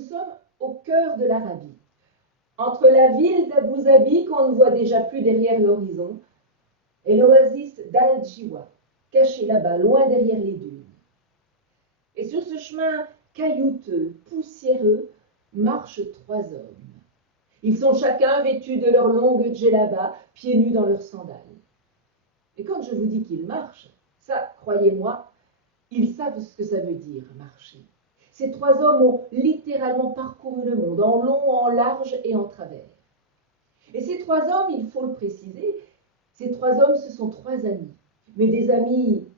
Nous sommes au cœur de l'Arabie, entre la ville d'Abou Zabi qu'on ne voit déjà plus derrière l'horizon et l'oasis d'Al-Jiwa, caché là-bas, loin derrière les dunes. Et sur ce chemin caillouteux, poussiéreux, marchent trois hommes. Ils sont chacun vêtus de leur longue djellaba, pieds nus dans leurs sandales. Et quand je vous dis qu'ils marchent, ça, croyez-moi, ils savent ce que ça veut dire, marcher. Ces trois hommes ont littéralement parcouru le monde, en long, en large et en travers. Et ces trois hommes, il faut le préciser, ces trois hommes, ce sont trois amis, mais des amis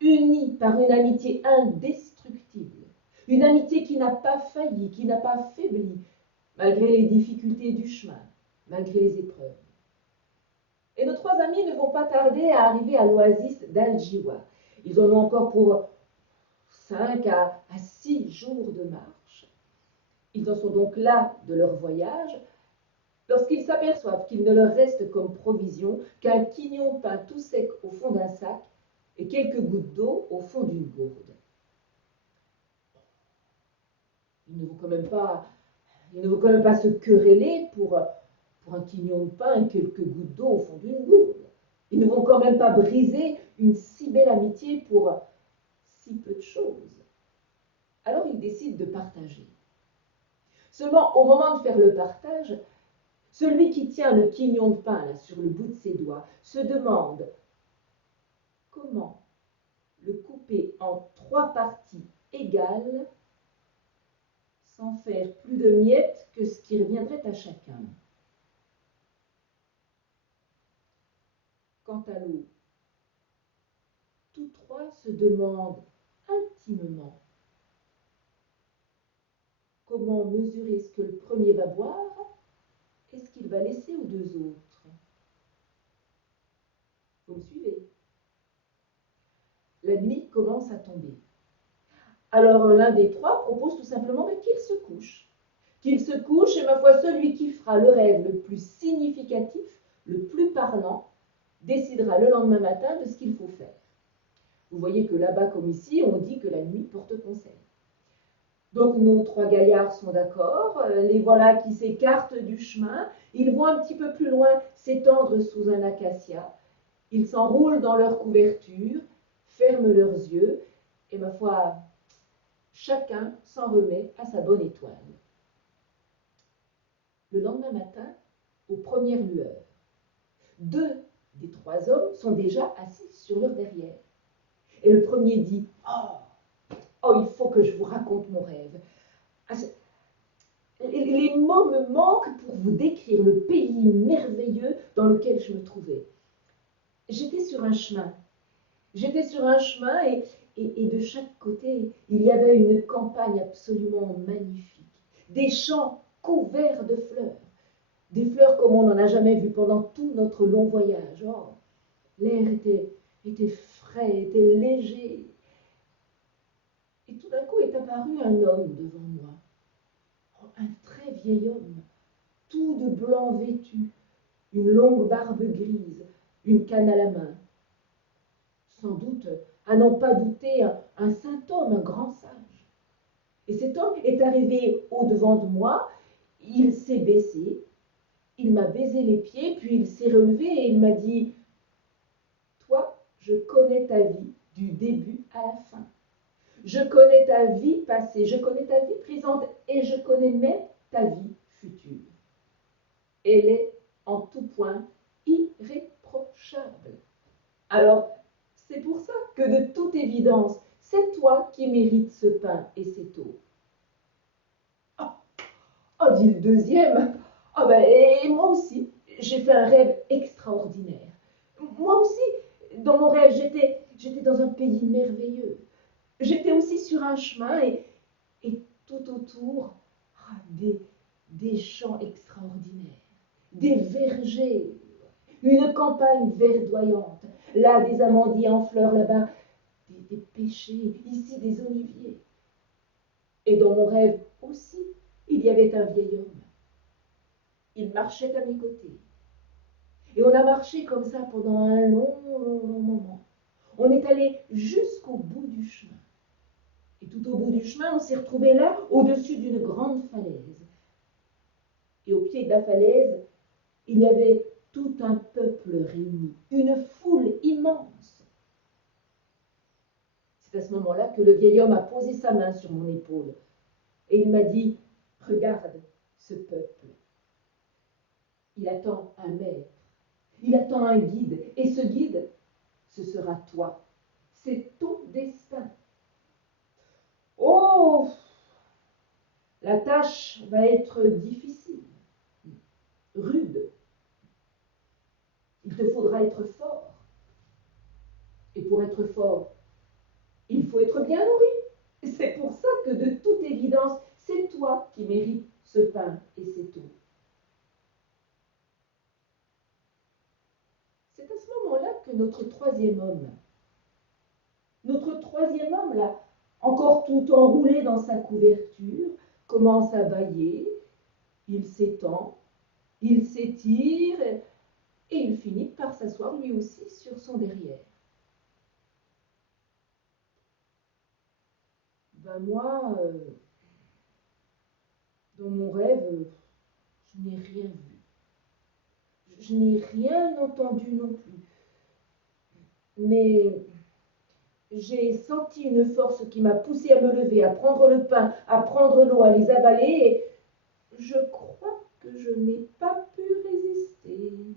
unis par une amitié indestructible, une amitié qui n'a pas failli, qui n'a pas faibli, malgré les difficultés du chemin, malgré les épreuves. Et nos trois amis ne vont pas tarder à arriver à l'oasis d'Al-Jiwa. Ils en ont encore pour 5 à 6 jours de marche. Ils en sont donc là de leur voyage, lorsqu'ils s'aperçoivent qu'il ne leur reste comme provision qu'un quignon de pain tout sec au fond d'un sac et quelques gouttes d'eau au fond d'une gourde. Il ne faut quand même pas se quereller pour un quignon de pain et quelques gouttes d'eau au fond d'une gourde. Ils ne vont quand même pas briser une si belle amitié pour si peu de choses. Alors ils décident de partager. Seulement, au moment de faire le partage, celui qui tient le quignon de pain là, sur le bout de ses doigts se demande comment le couper en 3 parties égales sans faire plus de miettes que ce qui reviendrait à chacun. Quant à l'eau, tous trois se demandent intimement comment mesurer ce que le premier va boire et ce qu'il va laisser aux deux autres. Vous me suivez? La nuit commence à tomber. Alors l'un des trois propose tout simplement qu'il se couche. Qu'il se couche et ma foi, celui qui fera le rêve le plus significatif, le plus parlant, décidera le lendemain matin de ce qu'il faut faire. Vous voyez que là-bas comme ici, on dit que la nuit porte conseil. Donc nos trois gaillards sont d'accord, les voilà qui s'écartent du chemin, ils vont un petit peu plus loin s'étendre sous un acacia, ils s'enroulent dans leur couverture, ferment leurs yeux, et ma foi, chacun s'en remet à sa bonne étoile. Le lendemain matin, aux premières lueurs, 2 des 3 hommes sont déjà assis sur leur derrière. Et le premier dit « Oh, il faut que je vous raconte mon rêve. Les mots me manquent pour vous décrire le pays merveilleux dans lequel je me trouvais. J'étais sur un chemin. Et de chaque côté, il y avait une campagne absolument magnifique. Des champs couverts de fleurs. Des fleurs comme on n'en a jamais vu pendant tout notre long voyage. Oh, l'air était frais, était léger. Et tout d'un coup est apparu un homme devant moi. Oh, un très vieil homme, tout de blanc vêtu, une longue barbe grise, une canne à la main. Sans doute, à n'en pas douter, un saint homme, un grand sage. Et cet homme est arrivé au-devant de moi, il s'est baissé, il m'a baisé les pieds, puis il s'est relevé et il m'a dit « Toi, je connais ta vie du début à la fin. Je connais ta vie passée, je connais ta vie présente et je connais même ta vie future. Elle est en tout point irréprochable. Alors, c'est pour ça que de toute évidence, c'est toi qui mérites ce pain et cette eau. » Oh, dit le deuxième, oh ben, et moi aussi, j'ai fait un rêve extraordinaire. Moi aussi, dans mon rêve, j'étais dans un pays merveilleux. J'étais aussi sur un chemin et tout autour, des champs extraordinaires, des vergers, une campagne verdoyante, là des amandiers en fleurs, là-bas des pêchers, ici des oliviers. Et dans mon rêve aussi, il y avait un vieil homme. Il marchait à mes côtés. Et on a marché comme ça pendant un long moment. On est allé jusqu'au bout du chemin. Et tout au bout du du chemin, on s'est retrouvé là, au-dessus d'une grande falaise. Et au pied de la falaise, il y avait tout un peuple réuni, une foule immense. C'est à ce moment-là que le vieil homme a posé sa main sur mon épaule et il m'a dit, regarde ce peuple. Il attend un maître, il attend un guide, et ce guide, ce sera toi. C'est ton destin. Oh, la tâche va être difficile, rude. Il te faudra être fort. Et pour être fort, il faut être bien nourri. C'est pour ça que de toute évidence, c'est toi qui mérites ce pain et cette eau. C'est à ce moment-là que notre troisième homme, là, encore tout enroulé dans sa couverture, commence à bâiller, il s'étend, il s'étire, et il finit par s'asseoir lui aussi sur son derrière. Ben moi, dans mon rêve, je n'ai rien vu. Je n'ai rien entendu non plus. Mais j'ai senti une force qui m'a poussé à me lever, à prendre le pain, à prendre l'eau, à les avaler, et je crois que je n'ai pas pu résister.